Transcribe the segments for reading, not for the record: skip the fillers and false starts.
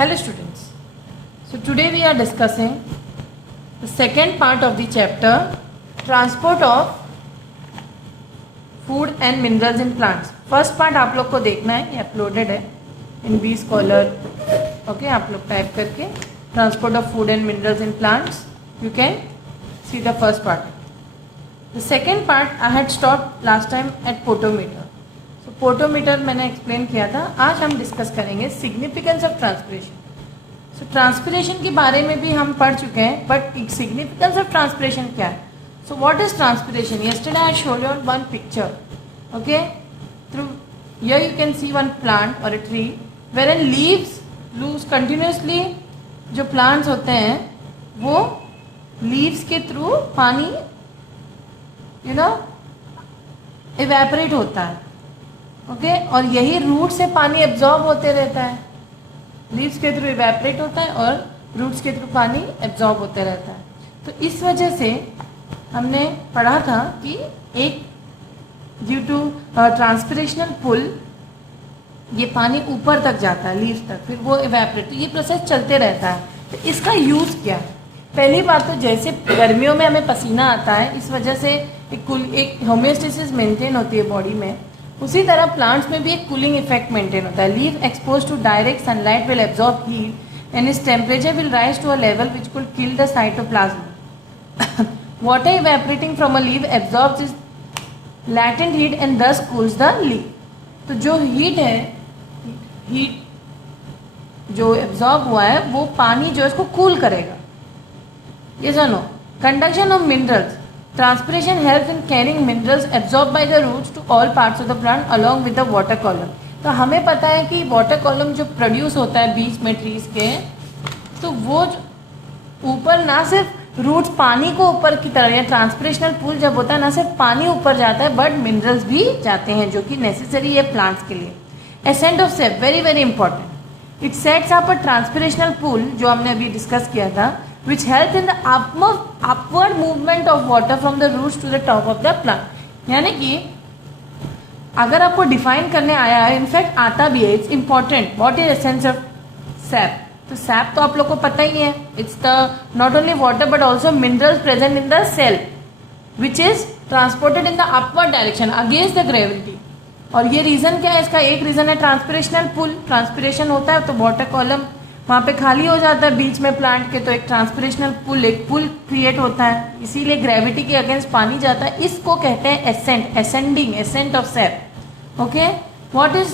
Hello students. So today we are discussing the second part of the chapter, transport of food and minerals in plants. First part आप लोग को देखना है, ये uploaded है in B scholar. Okay, आप लोग टाइप करके transport of food and minerals in plants, you can see the first part. The second part I had stop last time at potometer. So potometer मैंने explain किया था. आज हम discuss करेंगे significance of transpiration. So transpiration के बारे में भी हम पढ़ चुके हैं, बट सिग्निफिकेंस ऑफ ट्रांसपिरेशन क्या है? So what is transpiration? Yesterday I showed you one picture. Okay, through here you can see one plant or a tree wherein leaves lose continuously. जो plants होते हैं वो leaves के through पानी evaporate होता है. ओके, और यही रूट से पानी एब्जॉर्ब होते रहता है. लीव्स के थ्रू इवेपोरेट होता है और रूट्स के थ्रू पानी एब्जॉर्ब होते रहता है. तो इस वजह से हमने पढ़ा था कि एक ड्यू टू ट्रांसपिरेशनल पुल ये पानी ऊपर तक जाता है, लीव्स तक, फिर वो इवेपोरेट. तो ये प्रोसेस चलते रहता है. तो इसका यूज़ क्या है? पहली बात तो जैसे गर्मियों में हमें पसीना आता है, इस वजह से एक होम्योस्टेसिस मेंटेन होती है बॉडी में. उसी तरह प्लांट्स में भी एक कूलिंग इफेक्ट मेंटेन होता है. Leave expose to direct sunlight will absorb heat and its temperature will rise to a level which could kill the cytoplasm. Water evaporating from a leave absorbs is latent heat and thus cools the leave. तो जो heat है, heat जो absorb हुआ है वो पानी जो है इसको कूल करेगा. ये जानो. Conduction of minerals. Transpiration helps in carrying minerals absorbed by the roots to all parts of the plant along with the water column. तो हमें पता है कि वाटर कॉलम जो प्रोड्यूस होता है बीच में ट्रीज के, तो वो ऊपर ना सिर्फ रूट्स पानी को ऊपर की तरफ, या ट्रांसपिरेशनल पूल जब होता है ना सिर्फ पानी ऊपर जाता है बट मिनरल्स भी जाते हैं जो कि नेसेसरी है प्लांट्स के लिए. Ascent of sap very very important. It sets up a transpirational pull जो हमने अभी डिस्कस किया था, which helps in the upward movement of water from the roots to the top of the plant. यानी कि अगर आपको डिफाइन करने आया है, इनफैक्ट आता भी है, it's important. What is essence of sap? तो सैप तो आप लोग को पता ही है, it's the not only water but also minerals present in the cell which is transported in the upward direction against the gravity. और ये रीजन क्या है? इसका एक रीजन है ट्रांसपिरेशनल पुल. ट्रांसपिरेशन होता है तो वाटर कॉलम वहाँ पे खाली हो जाता है बीच में प्लांट के, तो एक ट्रांसपिरेशनल पुल, एक पुल क्रिएट होता है, इसीलिए ग्रेविटी के अगेंस्ट पानी जाता है. इसको कहते हैं ascent, ascending, ascent of sap. Okay, what is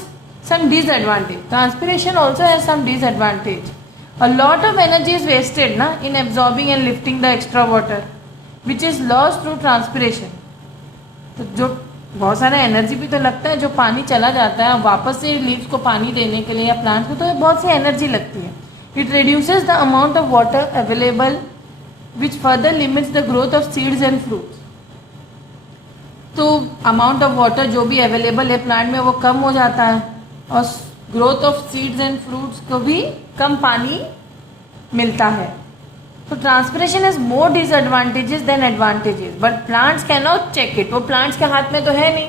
some disadvantage? Transpiration also has some disadvantage. A lot of energy is wasted ना in absorbing and lifting the extra water which is lost through transpiration. तो जो बहुत सारा energy भी तो लगता है, जो पानी चला जाता है वापस से लीव्स को पानी देने के लिए या प्लांट को, तो बहुत सी एनर्जी लगती है. It reduces the amount of water available which further limits the growth of seeds and fruits. तो अमाउंट ऑफ वाटर जो भी अवेलेबल है प्लांट में वो कम हो जाता है और growth of seeds and fruits को भी कम पानी मिलता है. तो transpiration has more disadvantages than advantages but plants can not check it. वो प्लांट्स के हाथ में तो है नहीं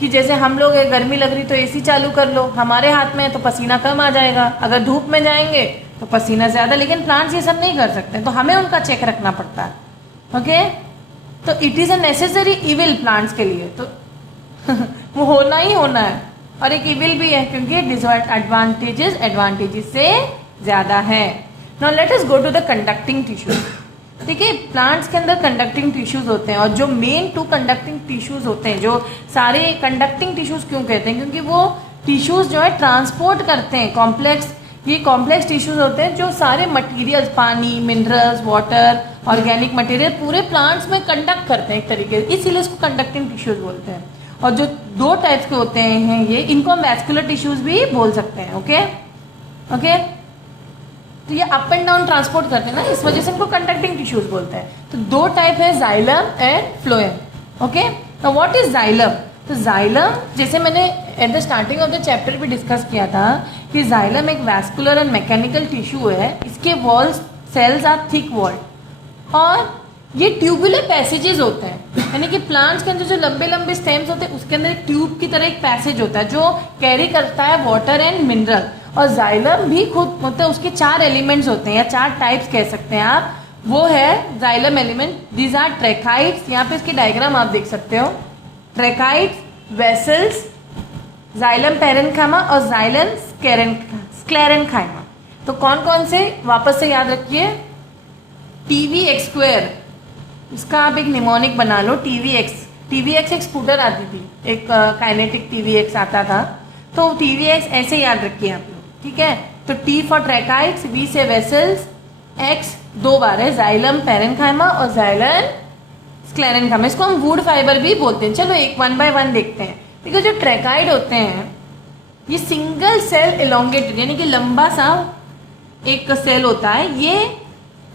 कि जैसे हम लोग गर्मी लग रही तो एसी चालू कर लो, हमारे हाथ में है तो पसीना कम आ जाएगा. अगर धूप में जाएंगे तो पसीना ज्यादा. लेकिन प्लांट्स ये सब नहीं कर सकते, तो हमें उनका चेक रखना पड़ता है. ओके, तो it is a necessary evil plants के लिए, तो वो होना ही होना है. और एक इविल भी है क्योंकि डिसएडवांटेजेस एडवांटेजेस से ज्यादा है. Now let us go to the conducting tissues. देखिए, प्लांट्स के अंदर कंडक्टिंग टिश्यूज होते हैं और जो मेन टू कंडक्टिंग टिश्यूज होते हैं, जो सारे कंडक्टिंग टिश्यूज क्यों कहते हैं? क्योंकि वो टिश्यूज जो है ट्रांसपोर्ट करते हैं कॉम्प्लेक्स, ये कॉम्प्लेक्स टिश्यूज होते हैं जो सारे मटेरियल्स, पानी, मिनरल्स, वाटर, ऑर्गेनिक मटेरियल पूरे प्लांट्स में कंडक्ट करते हैं एक तरीके से, इसीलिए इसको कंडक्टिंग टिश्यूज बोलते हैं. और जो दो टाइप्स के होते हैं ये, इनको हम वैस्कुलर टिश्यूज भी बोल सकते हैं. ओके ओके, तो ये अप एंड डाउन ट्रांसपोर्ट करते हैं ना, इस वजह से इनको कंडक्टिंग टिश्यूज बोलते हैं. तो दो टाइप है, जाइलम एंड फ्लोएम. ओके, तो व्हाट इज जाइलम? तो जाइलम जैसे मैंने at the starting of the chapter भी डिस्कस किया था कि जाइलम एक वैस्कुलर एंड मैकेनिकल टिश्यू है. इसके walls, cells are thick walled और ये ट्यूबुलर पैसेजेस होते हैं, यानी कि प्लांट्स के अंदर जो लंबे लंबे स्टेम्स होते हैं उसके अंदर एक ट्यूब की तरह एक पैसेज होता है जो कैरी करता है वाटर एंड मिनरल। और जाइलम भी खुद मतलब उसके 4 एलिमेंट्स होते हैं या 4 टाइप्स कह सकते हैं आप, वो है जाइलम एलिमेंट। दीज आर ट्रैकाइड्स, यहाँ पे इसकी डायग्राम आप देख सकते हो, ट्रैकाइड्स, वेसल्स, जाइलम पेरेन्काइमा और जाइलम स्क्लेरेन्काइमा। तो कौन कौन से वापस से याद रखिए, TVX², इसका आप एक निमोनिक बना लो, TVX एक स्कूटर आती थी, एक काइनेटिक TVX आता था, तो TVX ऐसे याद रखिए आप लोग, ठीक है। तो T फॉर ट्रैकाइड्स, V से वेसल्स, X 2 बार है जाइलम पेरेन्काइमा और जाइलम स्क्लेरेन्काइमा। इसको हम वुड फाइबर भी बोलते हैं। चलो एक 1 बाय 1 देखते हैं। देखो जो ट्रैकाइड होते हैं ये सिंगल सेल एलोंगेटेड, यानी कि लंबा सा एक सेल होता है, ये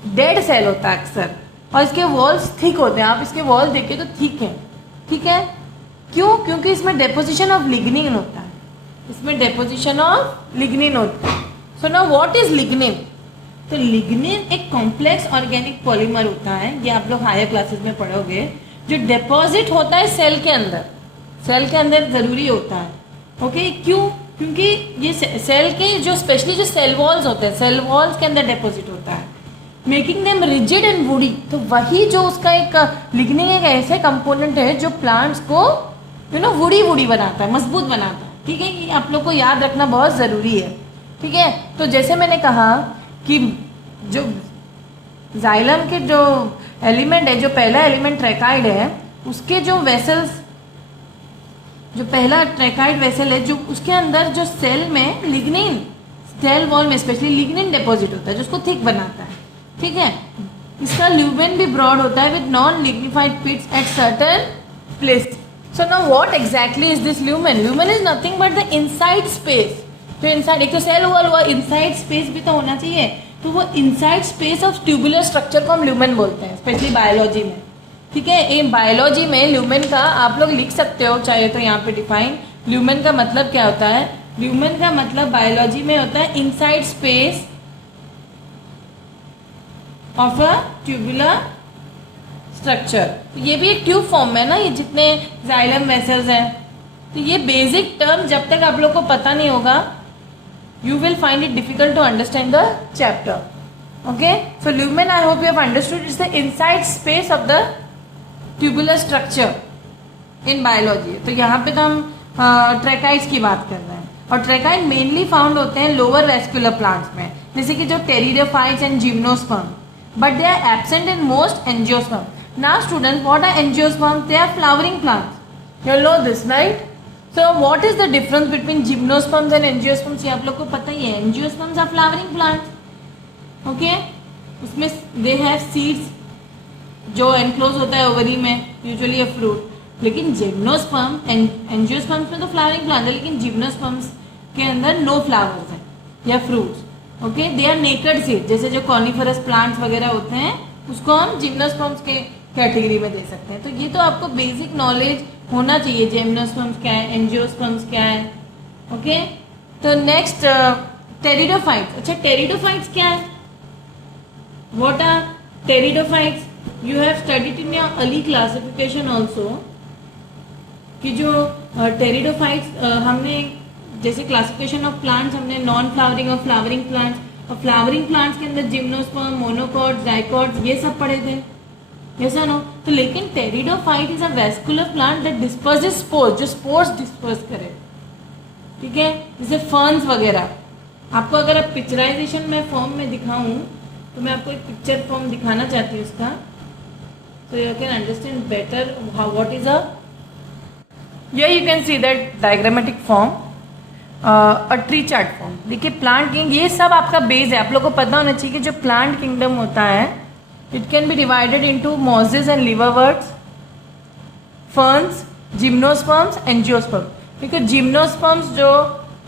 डेड सेल होता है अक्सर, और इसके वॉल्स थिक होते हैं। आप इसके वॉल देखिए तो थिक है, ठीक है। क्यों? क्योंकि इसमें डेपोजिशन ऑफ लिग्निन होता है, इसमें डेपोजिशन ऑफ लिग्निन होता है। सो नाउ व्हाट इज लिग्निन? तो लिग्निन एक कॉम्प्लेक्स ऑर्गेनिक पॉलीमर होता है, ये आप लोग हायर क्लासेस में पढ़ोगे, जो डिपॉजिट होता है सेल के अंदर, सेल के अंदर जरूरी होता है। ओके क्यों? क्योंकि ये सेल के जो स्पेशली जो सेल वॉल्स होते हैं, सेल वॉल्स के अंदर डिपॉजिट होता है, making them rigid and woody. तो वही जो उसका एक लिग्निन एक ऐसे कंपोनेंट है जो प्लांट्स को वुडी बनाता है, मजबूत बनाता है, ठीक है। ये आप लोग को याद रखना बहुत ज़रूरी है, ठीक है। तो जैसे मैंने कहा कि जो जाइलम के जो एलिमेंट है, जो पहला एलिमेंट ट्रैकाइड है, उसके जो वेसल्स, जो पहला ट्रैकाइड वेसल है, जो उसके अंदर जो सेल में लिग्निन, सेल वॉल में स्पेशली लिग्निन डिपॉजिट होता है जो उसको थिक बनाता है, ठीक है। इसका ल्यूमेन भी ब्रॉड होता है with non lignified pits at certain place. So now what exactly is this lumen? Lumen is nothing but the inside space. तो इनसाइड एक तो सेल वॉल हुआ, इनसाइड स्पेस भी तो होना चाहिए, तो वो inside space of tubular structure को हम ल्यूमेन बोलते हैं, स्पेशली बायोलॉजी में, ठीक है। ये बायोलॉजी में ल्यूमेन का आप लोग लिख सकते हो चाहे तो यहाँ पे डिफाइन। ल्यूमेन का मतलब क्या होता है? ल्यूमेन का मतलब बायोलॉजी में होता है inside space of a tubular structure. ये भी एक ट्यूब फॉर्म में ना, ये जितने जाइलम वेसल्स हैं, तो ये बेसिक टर्म जब तक आप लोग को पता नहीं होगा, you will find it difficult to understand the chapter. Okay, so lumen, I hope you have understood, it's the inside space of the tubular structure in biology. तो यहाँ पे तो हम ट्रैकाइड्स की बात कर रहे हैं, और ट्रैकाइड मेनली फाउंड होते हैं लोअर वेस्कुलर प्लांट्स में, जैसे कि जो pteridophytes and gymnosperm, but they are absent in most angiosperm. Now students, what are angiosperm? They are flowering plants, you know this, right? So what is the difference between gymnosperms and angiosperms? ये आप लोग को पता ही है, angiosperms are flowering plants, okay? उसमें they have seeds जो enclose होता है ओवरी में, usually a fruit. लेकिन जिम्नोस्पर्म, एंजियोस्पर्म्स में तो फ्लावरिंग प्लांट है, लेकिन जिम्नोस्पर्म्स के अंदर नो फ्लावर्स हैं या fruits, okay. They are naked seed, जैसे जो कॉनिफरस प्लांट्स वगैरह होते हैं उसको हम जिम्नोस्पर्म्स के कैटेगरी में दे सकते हैं। तो ये तो आपको बेसिक नॉलेज होना चाहिए, जिम्नोस्पर्म्स क्या है, एंजियोस्पर्म्स क्या है, ओके। तो नेक्स्ट टेरिडोफाइट्स। अच्छा, टेरिडोफाइट्स क्या है? What are pteridophytes? You have studied in your early classification also कि जो टेरिडोफाइट्स हमने जैसे क्लासिफिकेशन ऑफ प्लांट्स हमने नॉन फ्लावरिंग और फ्लावरिंग प्लांट्स, और फ्लावरिंग प्लांट्स के अंदर जिम्नोस्पर्म, मोनोकॉट, जाइकोट ये सब पढ़े थे, यस और नो? तो लेकिन pteridophyte is a vascular plant that डिस्पर्सेस spores, जो स्पोर्स डिस्पर्स करे, ठीक है, जैसे फर्न्स वगैरह। आपको अगर आप पिक्चराइजेशन में फॉर्म में दिखाऊं तो मैं आपको एक पिक्चर फॉर्म दिखाना चाहती हूँ उसका, so you can understand better how what is a, here you can see that diagrammatic form, a tree chart form। देखिए प्लांट किंग, ये सब आपका बेस है, आप लोग को पता होना चाहिए कि जो प्लांट किंगडम होता है it can be divided into mosses and liverworts, ferns, gymnosperms, angiosperm. क्योंकि जिम्नोस्पर्म्स जो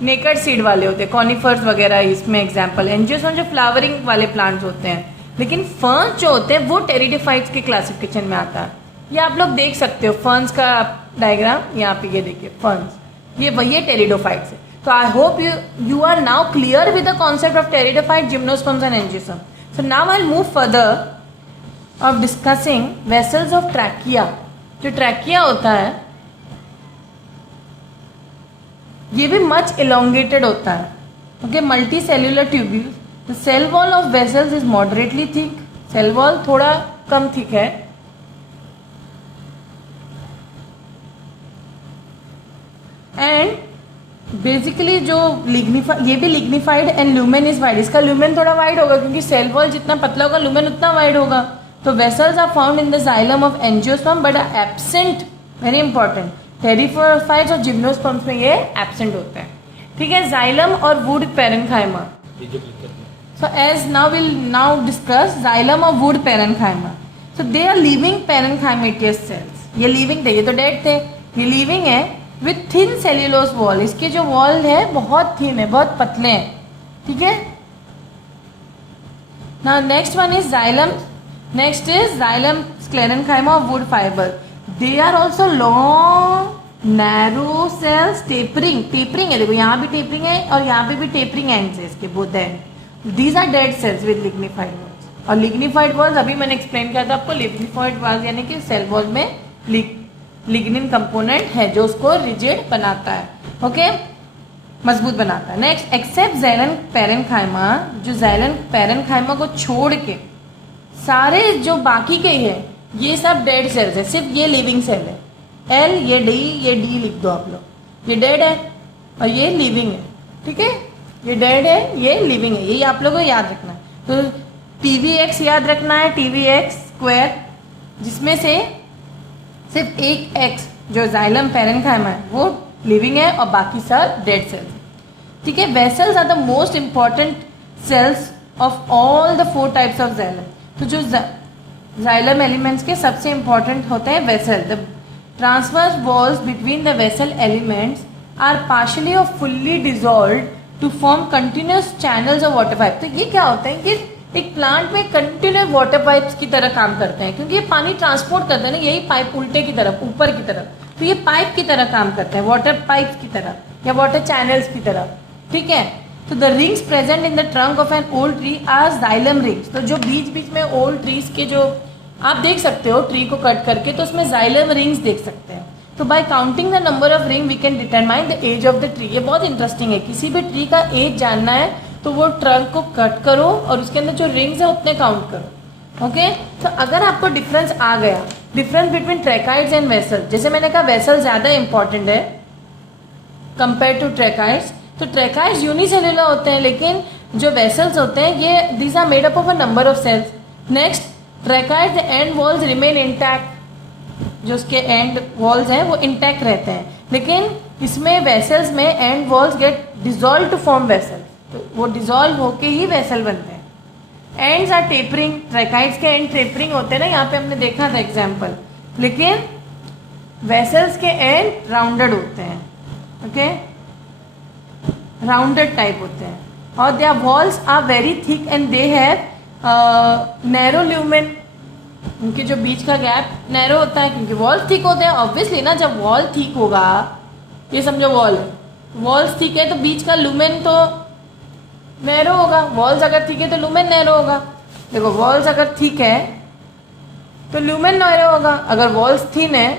नेकेड सीड वाले होते हैं, कॉनिफर्स वगैरह इसमें एग्जाम्पल, एंजियोस्पर्म जो फ्लावरिंग वाले प्लांट्स होते हैं, लेकिन फर्न्स जो होते हैं वो टेरिडोफाइट्स के क्लासिफिकेशन में आता है। ये आप लोग देख सकते हो फर्न्स का डायग्राम, यहाँ पे ये देखिए फर्न्स, ये वही टेरिडोफाइट्स है। तो I hope you are now clear with the concept of pteridophyte, gymnosperms and angiosperms. So now I'll move further of discussing vessels of trachea. जो ट्रैकिया होता है ये भी मच इलोंगेटेड होता है। Okay, multi cellular tubules. The cell wall of vessels is moderately thick. Cell wall थोड़ा कम thick है। एंड बेसिकली जो ये भी lignified and lumen is wide. इसका ल्यूमेन थोड़ा वाइड होगा क्योंकि सेल वॉल जितना पतला होगा ल्यूमेन उतना वाइड होगा। तो vessels are found in the xylem of angiosperm but are absent, very important, pteridophytes और जिम्नोस्पर्म्स में ये एब्सेंट होते हैं। ठीक है, जाइलम और would parenchyma. So as now we'll discuss xylem or wood parenchyma. So they are living parenchymatous cells. ये living थे, ये तो dead थे, ये living है with thin cellulose wall. इसके जो wall है बहुत thin है, बहुत पतले हैं. ठीक है. Now next one is xylem. Next is xylem sclerenchyma of wood fiber. They are also long, narrow cells, tapering है. देखो यहाँ भी tapering है और यहाँ पे भी tapering ends है इसके both end. These are dead cells with lignified walls. और lignified walls अभी मैंने एक्सप्लेन किया था आपको. lignified walls यानी कि सेल वॉल में लिग्निन कंपोनेंट है जो उसको रिजिड बनाता है. ओके, मजबूत बनाता है. Next, except xylem parenchyma. जो जाइलम पेरेन्काइमा को छोड़ के सारे जो बाकी के हैं ये सब डेड सेल्स है. सिर्फ ये लिविंग सेल है. एल, ये डी लिख दो आप लोग. ये डेड है और ये लिविंग है. ठीक है, ये डेड है, ये लिविंग है. यही आप लोगों को याद रखना है. तो TVX याद रखना है, TVX स्क्वायर, जिसमें से सिर्फ एक एक्स जो जाइलम पेरेन्काइमा है वो लिविंग है और बाकी सब डेड सेल्स. ठीक है. Vessels are the most important cells of all the 4 types of xylem. तो जो जाइलम एलिमेंट्स के सबसे इंपॉर्टेंट होते हैं vessel. The transverse walls between the vessel elements are partially और fully dissolved to form continuous channels of water pipe. तो ये क्या होता है कि एक प्लांट में कंटिन्यूस वाटर पाइप्स की तरह काम करते हैं क्योंकि ये पानी ट्रांसपोर्ट करते हैं ना. यही पाइप उल्टे की तरफ, ऊपर की तरफ, तो ये पाइप की तरह काम करते हैं, वाटर पाइप्स की तरह या वाटर चैनल्स की तरह. ठीक है. तो the rings present in the trunk of an old tree are xylem rings. तो जो बीच बीच में ओल्ड ट्रीज के जो आप देख सकते हो ट्री को कट करके, तो उसमें जाइलम रिंग्स देख सकते हैं. तो by counting the number of ring we can determine the age of the tree. ये बहुत इंटरेस्टिंग है. किसी भी ट्री का एज जानना है तो वो ट्रंक को कट करो और उसके अंदर जो रिंग्स है उतने काउंट करो. ओके. तो अगर आपको डिफरेंस आ गया, डिफरेंस बिटवीन ट्रैकाइड्स एंड वेसल, जैसे मैंने कहा वेसल ज्यादा इंपॉर्टेंट है कंपेयर टू ट्रैकाइड्स. तो ट्रैकाइड्स यूनिसेल्युलर होते हैं लेकिन जो वेसल्स होते हैं ये these are made up of a number of cells. Next, tracheids end walls remain intact. जो उसके एंड वॉल्स हैं वो इंटैक्ट रहते हैं, लेकिन इसमें वेसल्स में end walls get dissolve to form vessel. तो वो डिजॉल्व होके ही वेसल बनते हैं. Ends are tapering. ट्रैकाइड्स के एंड टेपरिंग होते हैं ना, यहाँ पे हमने देखा था एग्जाम्पल, लेकिन वेसल्स के एंड राउंडेड होते हैं. ओके, राउंडेड टाइप होते हैं. और their walls are very thick and they have narrow lumen. उनके जो बीच का गैप नैरो होता है क्योंकि वॉल्स थिक होते हैं. ऑब्वियसली ना, जब वॉल थिक होगा, ये समझो वॉल है, वॉल्स थिक है तो बीच का लुमेन तो नैरो होगा. वॉल्स अगर थिक है तो लुमेन नैरो होगा. देखो, वॉल्स अगर थिक है तो लुमेन नैरो होगा, अगर वॉल्स थिन है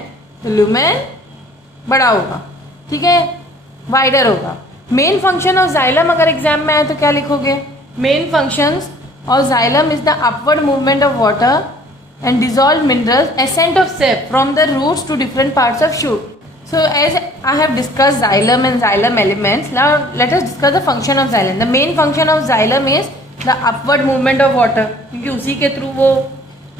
तो लुमेन बड़ा होगा. ठीक है, वाइडर होगा. मेन फंक्शन ऑफ जाइलम अगर एग्जाम में आए तो क्या लिखोगे? Main functions of xylem is the upward movement of water and dissolved minerals, ascent of sap from the roots to different parts of shoot. So as I have discussed xylem and xylem elements, now let us discuss the function of xylem. The main function of xylem is the upward movement of water, क्योंकि उसी के through वो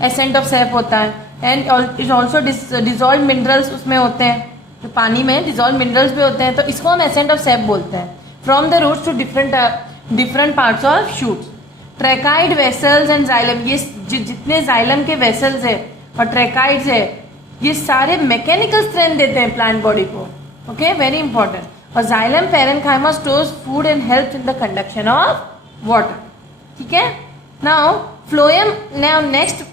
ascent of sap होता है. And it also dissolved minerals उसमें होते हैं, तो पानी में dissolved minerals भी होते हैं, तो इसको हम ascent of sap बोलते हैं. From the roots to different parts of shoots. Tracheid vessels and xylem, ये जितने जाइलम के वेसल्स है और ट्रैकाइड्स है ये सारे मैकेनिकल स्ट्रेंथ देते हैं प्लांट बॉडी को. Okay, very important. और xylem parenchyma stores food and help in the conduction of water. ठीक है. Now phloem. नाउ नेक्स्ट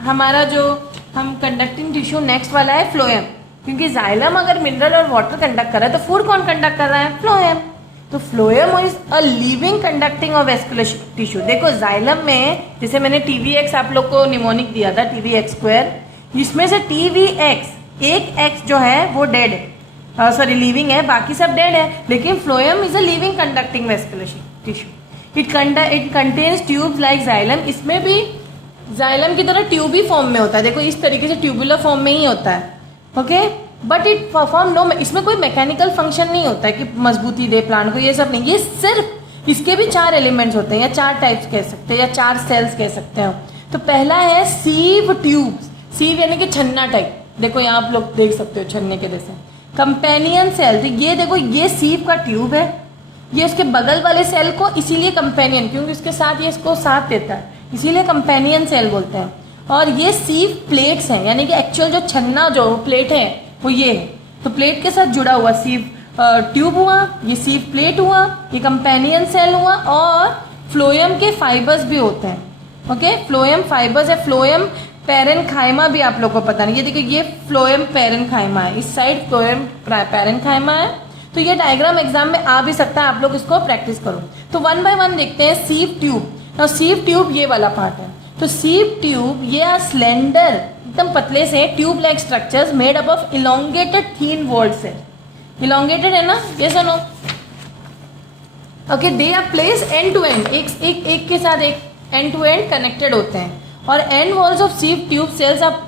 हमारा जो हम कंडक्टिंग टिश्यू नेक्स्ट वाला है फ्लोएम, क्योंकि जाइलम अगर मिनरल और वाटर कंडक्ट कर रहा है तो फूड कौन कंडक्ट कर रहा है? फ्लोएम. तो phloem is a living conducting of vascular tissue. देखो जाइलम में जैसे मैंने टीवीएक्स आप लोग को निमोनिक दिया था, टीवीएक्स स्क्वायर, इसमें से टीवीएक्स एक एक्स जो है वो डेड है, सॉरी लिविंग है, बाकी सब डेड है, लेकिन phloem is a living conducting vascular tissue. It contains tubes like xylem, इसमें भी जाइलम की तरह ट्यूब ही फॉर्म में होता है, देखो इस तरीके से ट्यूबुलर फॉर्म में ही होता है, okay. But it perform no, इसमें कोई मैकेनिकल फंक्शन नहीं होता है कि मजबूती दे प्लांट को, ये सब नहीं, ये सिर्फ इसके भी 4 एलिमेंट्स होते हैं या 4 टाइप्स कह सकते हैं या 4 सेल्स कह सकते हैं। तो पहला है सीव ट्यूब्स, सीव यानी कि छन्ना टाइप, देखो यहाँ आप लोग देख सकते हो छन्ने के जैसे। कंपेनियन सेल, ये देखो ये सीव का ट्यूब है, ये उसके बगल वाले सेल को इसीलिए कंपेनियन, क्योंकि उसके साथ ये इसको साथ देता है, इसीलिए कंपेनियन सेल बोलते हैं। और ये सीव प्लेट्स हैं, यानी कि एक्चुअल जो छन्ना जो प्लेट है वो ये है, तो प्लेट के साथ जुड़ा हुआ सीव ट्यूब हुआ, ये सीव प्लेट हुआ, ये कंपेनियन सेल हुआ, और फ्लोएम के फाइबर्स भी होते हैं, ओके। फ्लोएम फाइबर्स है, फ्लोएम पैरेनकाइमा भी आप लोग को पता नहीं, ये देखिए ये फ्लोएम पैरेनकाइमा है, इस साइड फ्लोएम पैरेनकाइमा है। तो ये डायग्राम एग्जाम में आ भी सकता है, आप लोग इसको प्रैक्टिस करो। तो 1 बाय 1 देखते हैं। सीव ट्यूब, तो सीव ट्यूब ये वाला पार्ट है, तो सीव ट्यूब ये आर स्लेंडर, एकदम पतले से tube like structures made up of elongated thin walled cell. इलोंगेटेड है ना, ये सुनो, okay. They are place end to end, एक के साथ एक एंड टू एंड कनेक्टेड होते हैं। और end walls of sieve tube cells are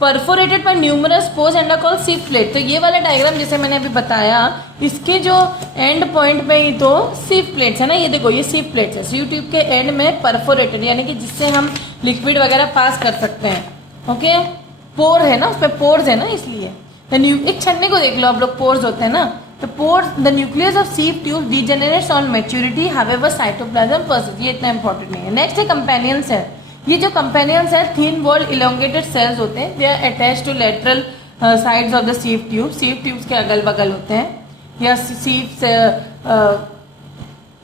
perforated by numerous pores and are called sieve plate. तो ये वाला डायग्राम जैसे मैंने अभी बताया, इसके जो एंड पॉइंट में ही तो सीव प्लेट्स है ना, ये देखो ये सीव प्लेट्स है, सीव ट्यूब के एंड में परफोरेटेड, यानी कि जिससे हम लिक्विड वगैरह पास कर सकते हैं, ओके। पोर है ना, उस पर पोर्स है ना, इसलिए एक छन्ने को देख लो आप लोग, पोर्स होते हैं ना, तो pores, the nucleus of sieve tube degenerates on maturity, however cytoplasm persist, ये इतना इंपॉर्टेंट नहीं है। नेक्स्ट है कंपेनियन सेल। ये जो companion cell thin walled elongated cells होते हैं, they are attach to lateral sides of the sieve tube, sieve tubes के अगल बगल होते हैं, या सीव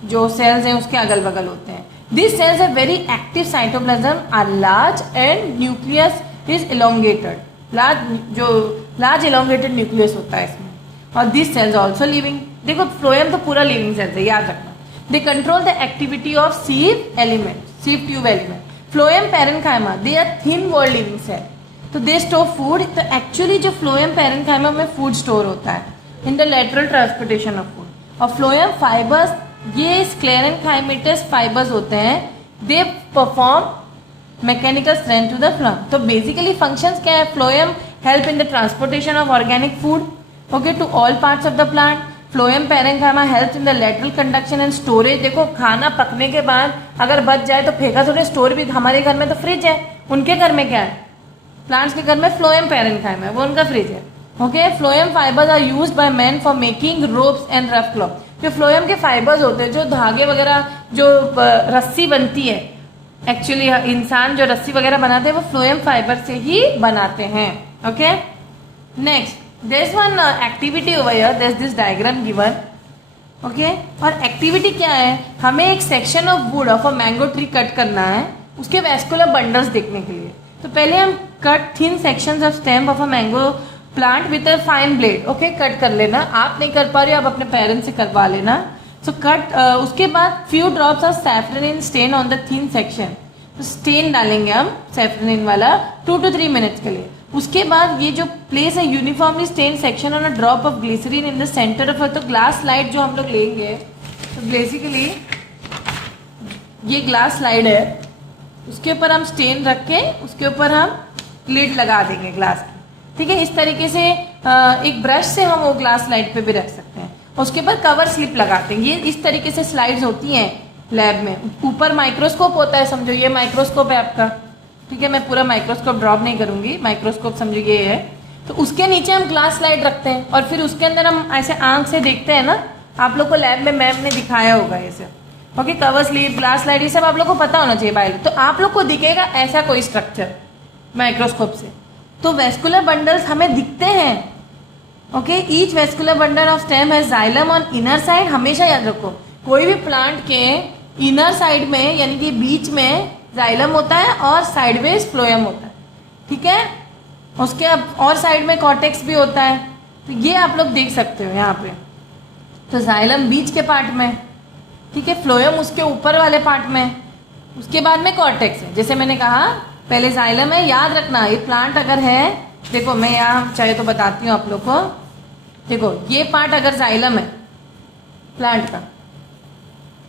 जो सेल्स हैं उसके अगल बगल होते हैं। This cells are very active, cytoplasm are large and nucleus is elongated, large elongated nucleus होता है इसमें। और दिस सेल्स ऑल्सो लिविंग, देखो फ्लोएम तो पूरा लिविंग सेल्स है, याद रखना। They control the activity of sieve element, sieve tube element. Phloem parenchyma, they are thin walled living cell, तो दे स्टोर फूड। तो एक्चुअली जो फ्लोएम पैरेनकाइमा में फूड स्टोर होता है in the lateral transportation of food. और phloem fibres, ये sclerenchymatous fibres होते हैं, they perform mechanical strength to the plant. तो बेसिकली फंक्शंस क्या है, phloem help in the transportation of organic food, okay, to all parts of the plant. Phloem parenchyma help in the lateral conduction and storage. देखो खाना पकने के बाद अगर बच जाए तो फेंका थोड़े, स्टोर भी, हमारे घर में तो फ्रिज है, उनके घर में क्या है, प्लांट्स के घर में फ्लोएम पैरेनकाइमा है, वो उनका फ्रिज है, okay. Phloem fibres are used by man for making ropes and rough cloth. जो फ्लोएम के फाइबर्स होते हैं, जो धागे वगैरह, जो रस्सी बनती है, एक्चुअली इंसान जो रस्सी वगैरह बनाते हैं वो फ्लोएम फाइबर से ही बनाते हैं, okay. Next there is one activity over here, there is this diagram given, okay। और एक्टिविटी क्या है, हमें एक section of would of a mango tree cut करना है, उसके वेस्कुलर बंडल्स देखने के लिए। तो पहले हम cut thin sections of stem of a mango plant with a fine blade, okay, cut कर लेना। आप नहीं कर पा रहे हो, आप अपने पेरेंट्स से करवा लेना। सो कट, उसके बाद few drops of safranin stain on the thin section, तो स्टेन डालेंगे हम सैफ्रनिन वाला 2 to 3 मिनट्स के लिए। उसके बाद ये जो प्लेस है uniformly stain section on a drop of glycerine in the centre of, तो ग्लास स्लाइड जो हम लोग लेंगे, तो बेसिकली ये ग्लास स्लाइड है, उसके ऊपर हम स्टेन रख के उसके ऊपर हम लिड लगा देंगे ग्लास की, ठीक है। इस तरीके से एक ब्रश से हम वो ग्लास स्लाइड पे भी रख सकते हैं। उसके बाद कवर स्लिप लगाते हैं। ये इस तरीके से स्लाइड्स होती हैं लैब में। ऊपर माइक्रोस्कोप होता है, समझो ये माइक्रोस्कोप है आपका, ठीक है। मैं पूरा माइक्रोस्कोप ड्रॉप नहीं करूंगी, माइक्रोस्कोप समझो ये है। तो उसके नीचे हम ग्लास स्लाइड रखते हैं और फिर उसके अंदर हम ऐसे आंख से देखते हैं ना, आप लोग को लैब में मैम ने दिखाया होगा ये सब, okay. Cover slip, glass slide, ये सब आप लोग को पता होना चाहिए बायोलॉजी। तो आप लोग को दिखेगा ऐसा कोई स्ट्रक्चर माइक्रोस्कोप से, तो वेस्कुलर बंडल्स हमें दिखते हैं, okay. Each vascular bundle of stem है जाइलम ऑन इनर साइड। हमेशा याद रखो, कोई भी प्लांट के इनर साइड में यानी कि बीच में जाइलम होता है और साइडवेज फ्लोएम होता है, ठीक है। उसके अब और साइड में कॉर्टेक्स भी होता है, तो ये आप लोग देख सकते हो यहाँ पे, तो जाइलम बीच के पार्ट में, ठीक है, फ्लोएम उसके ऊपर वाले पार्ट में, उसके बाद में कॉर्टेक्स है। जैसे मैंने कहा पहले जाइलम है, याद रखना ये प्लांट अगर है, देखो मैं यहाँ चाहे तो बताती हूँ आप लोग को, देखो ये पार्ट अगर जाइलम है प्लांट का,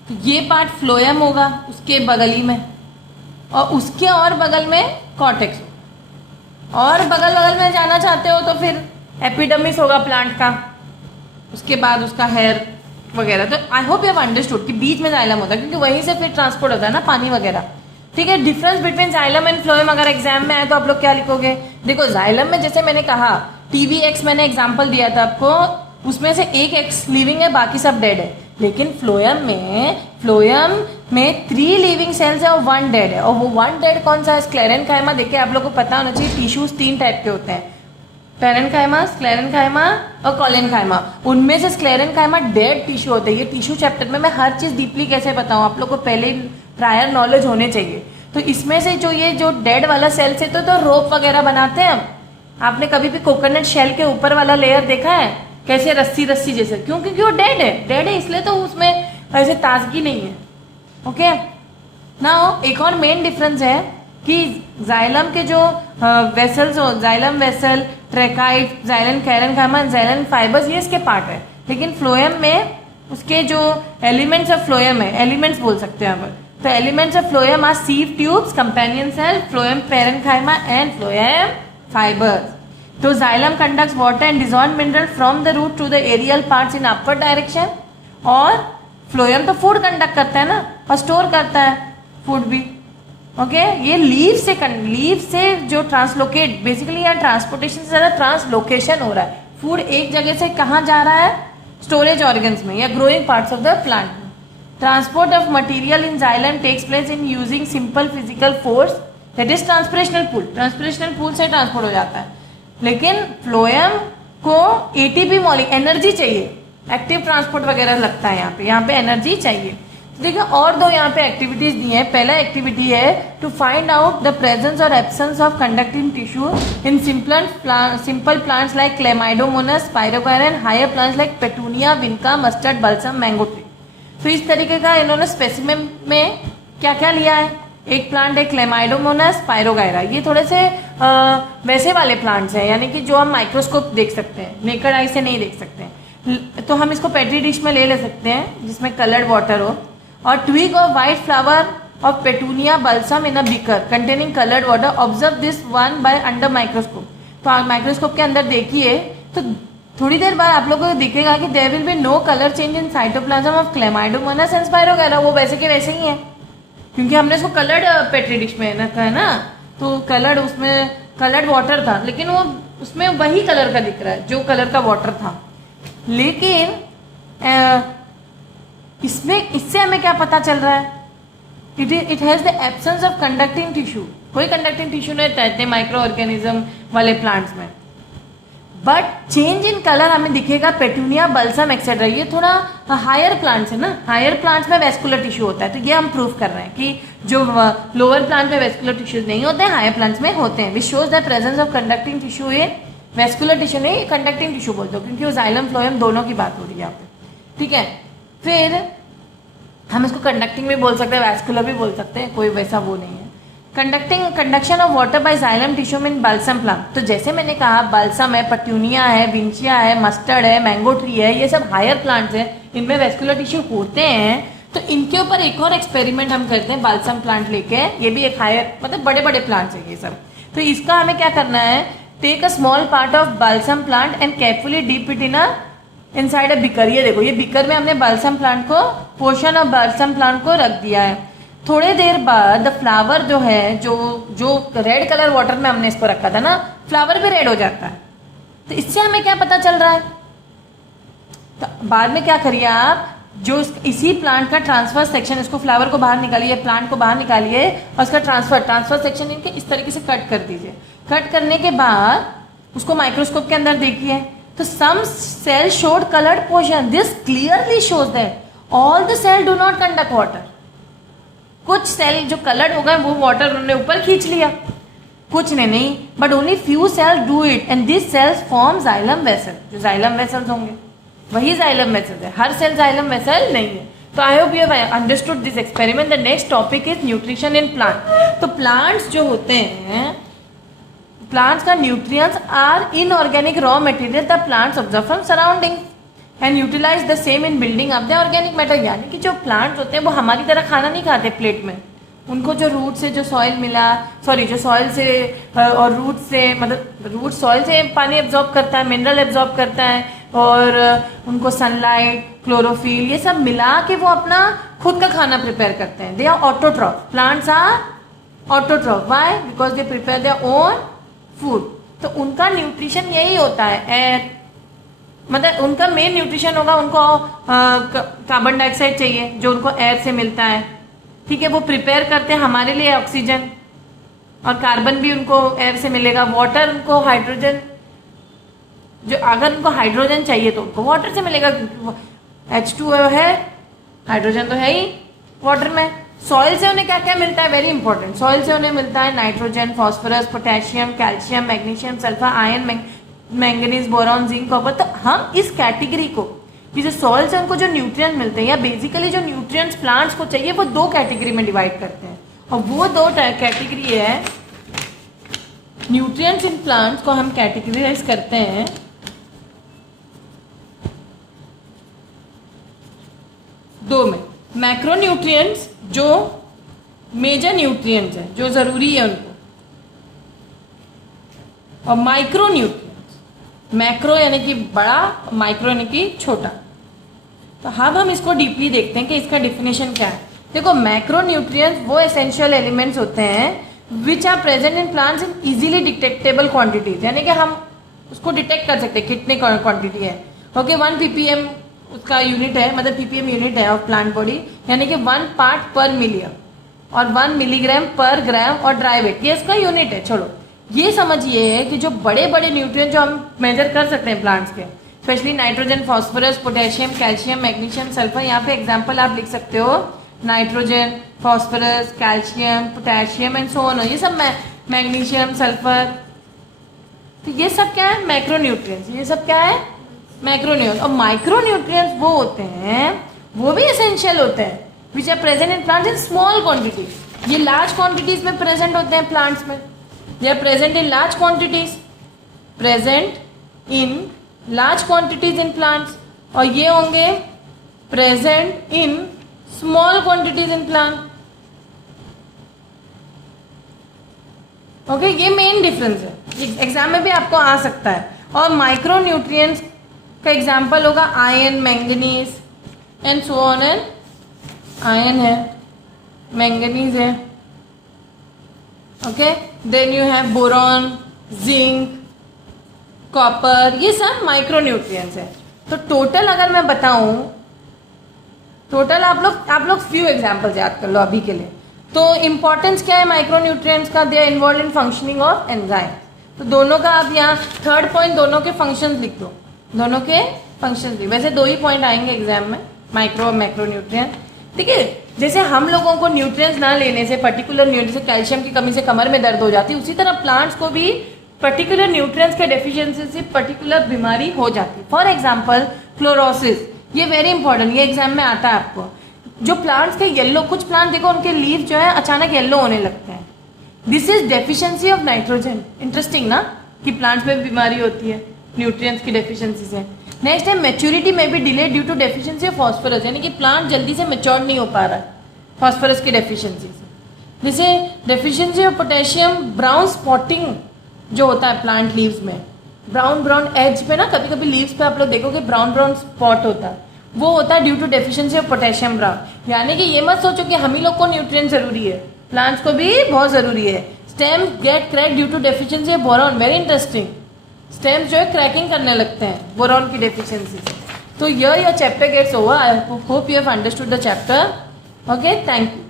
तो ये पार्ट फ्लोएम होगा उसके बगली में, और उसके और बगल में कॉर्टेक्स होगा, और बगल बगल में जाना चाहते हो तो फिर एपिडर्मिस होगा प्लांट का, उसके बाद उसका हेयर वगैरह। तो I hope you have understood कि बीच में जाइलम होता है, क्योंकि वहीं से फिर ट्रांसपोर्ट होता है ना पानी वगैरह, ठीक है। Difference between xylem and phloem अगर एग्जाम में आए तो आप लोग क्या लिखोगे? देखो जाइलम में जैसे मैंने कहा TVX मैंने एग्जाम्पल दिया था आपको, उसमें से एक एक्स लिविंग है बाकी सब डेड है, लेकिन फ्लोएम में 3 लिविंग सेल्स है और 1 डेड है, और वो 1 डेड कौन सा है? स्क्लेरेनकाइमा। देखिए आप लोग को पता होना चाहिए टिश्यूज 3 टाइप के होते हैं, पेरेन्काइमा, स्क्लेरेनकाइमा और कोलेनकाइमा। उनमें से स्क्लेरेनकाइमा डेड टिश्यू होते हैं। ये टिश्यू चैप्टर में मैं हर चीज डीपली कैसे बताऊं, आप लोग को पहले प्रायर नॉलेज होने चाहिए। तो इसमें से जो डेड वाला सेल से तो रोप वगैरह बनाते हैं हम। आपने कभी भी कोकोनट शेल के ऊपर वाला लेयर देखा है कैसे रस्सी रस्सी जैसे? क्यों? क्योंकि वो डेड है इसलिए तो उसमें ऐसे ताजगी नहीं है। ओके ना, एक और मेन डिफरेंस है कि जाइलम के जो वेसल्स हो, xylem vessel, tracheid, xylem parenchyma, xylem fibres, ये इसके पार्ट है, लेकिन फ्लोएम में उसके जो एलिमेंट्स ऑफ फ्लोएम है, एलिमेंट्स बोल सकते हैं आप, तो elements of phloem are sieve tubes, companion cell, phloem parenchyma and phloem fibres. तो xylem conducts water and dissolved mineral from the root to the aerial parts in upward direction, और phloem तो food conduct करता है ना, और store करता है food भी। ओके ये लीव से जो ट्रांसलोकेट, बेसिकली यहाँ ट्रांसपोर्टेशन से ज़्यादा ट्रांसलोकेशन हो रहा है। फूड एक जगह से कहाँ जा रहा है? स्टोरेज ऑर्गन्स में या growing parts of the plant में। Transport of material in xylem takes place in using simple physical force, that is transpirational pull. Transpirational pull से ट्रांसपोर्ट हो जाता है, लेकिन फ्लोएम को एटीपी मॉलिक्यूल एनर्जी चाहिए, एक्टिव ट्रांसपोर्ट वगैरह लगता है यहाँ पे एनर्जी चाहिए। देखिए और 2 यहाँ पे एक्टिविटीज दी है। पहला एक्टिविटी है to find out the presence और absence of conducting tissue in simple plants like chlamydomonas, spirogyra and higher plants like petunia, vinca, mustard, balsam, mango tree. तो इस तरीके का इन्होंने स्पेसिमेन में क्या क्या लिया है? एक प्लांट है क्लेमाइडोमोनस, स्पाइरोगायरा, ये थोड़े से वैसे वाले प्लांट्स हैं, यानी कि जो हम माइक्रोस्कोप देख सकते हैं, नेकेड आई से नहीं देख सकते। तो हम इसको पेट्री डिश में ले सकते हैं जिसमें कलर्ड वाटर हो, और twig of white flower of petunia balsam in a beaker containing coloured water, observe this one by under microscope. तो आप माइक्रोस्कोप के अंदर देखिए तो थोड़ी देर बाद आप लोगों को दिखेगा कि there will be no colour change in cytoplasm of chlamydomonas and spirogyra. वो वैसे के वैसे ही है, क्योंकि हमने इसको कलर्ड पेट्री डिश में रखा है ना, तो कलर्ड, उसमें कलर्ड वाटर था, लेकिन वो उसमें वही कलर का दिख रहा है जो कलर का वाटर था। लेकिन इससे हमें क्या पता चल रहा है? It has the absence of conducting tissue. कोई कंडक्टिंग टिश्यू नहीं रहते माइक्रो ऑर्गेनिज्म वाले प्लांट्स में, बट चेंज इन कलर हमें दिखेगा पेटूनिया, बल्सम एक्सेट्रा। ये थोड़ा हायर प्लांट्स है ना, हायर प्लांट्स में वेस्कुलर टिश्यू होता है, तो ये हम प्रूव कर रहे हैं कि जो लोअर प्लांट में वेस्कुलर टिश्यूज नहीं होते हैं, हायर प्लांट्स में होते हैं। Which shows the presence of conducting tissue in vascular tissue, नहीं कंडक्टिंग टिश्यू बोलते हो, क्योंकि वो जाइलम फ्लोएम दोनों की बात हो रही है यहाँ पे, ठीक है। फिर हम इसको कंडक्टिंग भी बोल सकते हैं, वैस्कुलर भी बोल सकते हैं, कोई वैसा वो नहीं है। Conduction of water bye xylem tissue in balsam plant. तो जैसे मैंने कहा बल्सम है, पट्यूनिया है, विंचिया है, मस्टर्ड है, मैंगो ट्री है, ये सब हायर प्लांट्स है, इनमें वेस्कुलर टिश्यू होते हैं। तो इनके ऊपर एक और एक्सपेरिमेंट हम करते हैं बल्सम प्लांट लेके, ये भी एक हायर मतलब बड़े बड़े प्लांट्स है ये सब। तो इसका हमें क्या करना है? Take a small part of balsam plant and carefully dip it in inside a beaker. ये देखो, ये बिकर में हमने बल्सम प्लांट को, पोर्शन ऑफ बल्सम प्लांट को रख दिया है। थोड़े देर बाद द फ्लावर जो है, जो रेड कलर वाटर में हमने इसको रखा था ना, फ्लावर भी रेड हो जाता है। तो इससे हमें क्या पता चल रहा है? तो बाद में क्या करिए आप, जो इसी प्लांट का ट्रांसफर सेक्शन, इसको फ्लावर को बाहर निकालिए, प्लांट को बाहर निकालिए, और उसका ट्रांसफर सेक्शन इनके इस तरीके से कट कर दीजिए। कट करने के बाद उसको माइक्रोस्कोप के अंदर देखिए, तो some cell showed coloured portion. This clearly shows that all the cell do not conduct water. कुछ सेल जो कलर्ड हो गए वो वाटर उन्होंने ऊपर खींच लिया, कुछ ने नहीं, but only few cell do it, and this cells form xylem vessel, जो जाइलम वेसल्स होंगे। वही जाइलम वेसल है, हर सेल जाइलम वेसल नहीं है। तो I hope you have understood this experiment. The next topic is nutrition in plant. तो plants जो होते हैं, प्लांट्स का nutrients are inorganic raw material the plants observe from surrounding and utilise the same in building of the organic matter. यानी कि जो plants होते हैं वो हमारी तरह खाना नहीं खाते प्लेट में, उनको जो रूट से जो सॉइल मिला, सॉरी जो सॉइल से और रूट से, मतलब रूट सॉइल से पानी एब्जॉर्ब करता है, मिनरल एब्जॉर्ब करता है, और उनको सनलाइट, क्लोरोफिल, ये सब मिला के वो अपना खुद का खाना प्रिपेयर करते हैं। They are autotroph, plants are autotroph. Why? Because they prepare their own food. तो उनका न्यूट्रिशन यही होता है, एयर, मतलब उनका मेन न्यूट्रिशन होगा, उनको कार्बन डाइऑक्साइड चाहिए जो उनको एयर से मिलता है, ठीक है। वो प्रिपेयर करते हैं हमारे लिए ऑक्सीजन, और कार्बन भी उनको एयर से मिलेगा। वाटर उनको हाइड्रोजन, जो अगर उनको हाइड्रोजन चाहिए तो उनको वाटर से मिलेगा, क्योंकि H2O है, हाइड्रोजन तो है ही वाटर में। सॉइल से उन्हें क्या क्या मिलता है, वेरी इंपॉर्टेंट, सॉइल से उन्हें मिलता है nitrogen, phosphorus, potassium, calcium, magnesium, sulphur, iron, manganese, boron, zinc, copper. तो हम इस कैटेगरी को, जो सॉइल से उनको जो न्यूट्रिएंट्स मिलते हैं या बेसिकली जो न्यूट्रिएंट्स प्लांट्स को चाहिए, वो दो कैटेगरी में डिवाइड करते हैं। और वो दो कैटेगरी है, न्यूट्रिएंट्स इन प्लांट्स को हम कैटेगराइज करते हैं दो में। मैक्रोन्यूट्रिएंट्स जो मेजर न्यूट्रिएंट्स हैं, जो जरूरी है उनको, और माइक्रोन्यूट्रिएंट्स, मैक्रो यानी कि बड़ा, माइक्रो यानी कि छोटा। तो अब हम इसको डीपली देखते हैं कि इसका डिफिनेशन क्या है। देखो, मैक्रोन्यूट्रिएंट्स वो एसेंशियल एलिमेंट्स होते हैं which are present in plants in easily detectable quantities, यानी कि हम उसको डिटेक्ट कर सकते हैं कितने क्वांटिटी है। ओके, 1 ppm उसका यूनिट है, मतलब ppm यूनिट है ऑफ प्लांट बॉडी, यानी कि 1 पार्ट पर मिलियन, और 1 मिलीग्राम पर ग्राम और ड्राई वेट, ये इसका यूनिट है। छोड़ो, ये समझिए कि जो बड़े बड़े न्यूट्रिएंट जो हम मेजर कर सकते हैं प्लांट्स के, specially nitrogen, phosphorus, potassium, calcium, magnesium, sulphur. यहाँ पे एग्जांपल आप लिख सकते हो, nitrogen, phosphorus, calcium, potassium and so on. ये सब मैग्नीशियम, सल्फर, तो ये सब क्या है, मैक्रोन्यूट्रिएंट्स। ये सब क्या है, मैक्रोन्यूट्रिएंट्स। और माइक्रोन्यूट्रिएंट्स वो होते हैं, वो भी एसेंशियल होते हैं, which are present in plants in small quantities. ये लार्ज क्वांटिटीज में प्रेजेंट होते हैं प्लांट्स में, they are present in large quantities, present in large quantities in plants, और ये होंगे present in small quantities in plant. Okay, ये main difference है, एग्जाम में भी आपको आ सकता है। और माइक्रोन्यूट्रिएंट्स का एग्जांपल होगा iron, manganese and so on and. Iron है, मैंगनीज है, okay, then you have boron, zinc, copper, ये सब माइक्रोन्यूट्रिएंट्स है। तो टोटल अगर मैं बताऊं, टोटल आप लोग फ्यू एग्जांपल्स याद कर लो अभी के लिए। तो इंपॉर्टेंस क्या है माइक्रोन्यूट्रिएंट्स का, they are involved in functioning of enzyme. तो दोनों का आप यहाँ थर्ड पॉइंट, दोनों के फंक्शंस लिख दो, दोनों के फंक्शंस लिख। वैसे 2 ही पॉइंट आएंगे एग्जाम में, माइक्रो और मैक्रोन्यूट्रिएंट। ठीक है, जैसे हम लोगों को न्यूट्रिएंट्स ना लेने से, पर्टिकुलर न्यूट्रिएंट्स, जैसे कैल्शियम की कमी से कमर में दर्द हो जाती है, उसी तरह प्लांट्स को भी पर्टिकुलर न्यूट्रिएंट्स के डेफिशिएंसी से पर्टिकुलर बीमारी हो जाती है। फॉर एग्जांपल क्लोरोसिस, ये वेरी इंपॉर्टेंट, ये एग्जाम में आता है आपको। जो प्लांट्स के येलो, कुछ प्लांट देखो उनके लीव जो है अचानक येलो होने लगते हैं, this is deficiency of nitrogen. Interesting ना, कि प्लांट्स में भी बीमारी होती है न्यूट्रिएंट्स की डेफिशिएंसी से। नेक्स्ट है मैच्योरिटी में भी delay due to deficiency of phosphorus, यानी कि प्लांट जल्दी से मैच्योर नहीं हो पा रहा है फास्फोरस की डेफिशिएंसी से। जैसे deficiency of potassium, brown spotting जो होता है प्लांट लीव्स में, ब्राउन एज पे ना, कभी कभी लीव्स पे आप लोग देखोगे ब्राउन स्पॉट होता है, वो होता है due to deficiency of potassium brown. यानी कि ये मत सोचो कि हम ही लोग को न्यूट्रिएंट जरूरी है, प्लांट्स को भी बहुत जरूरी है। Stem get crack due to deficiency of boron, very interesting, stems जो है क्रैकिंग करने लगते हैं बोरॉन की डेफिशिएंसी से। तो your chapter gets over. I hope you have understood the chapter. Okay, thank you.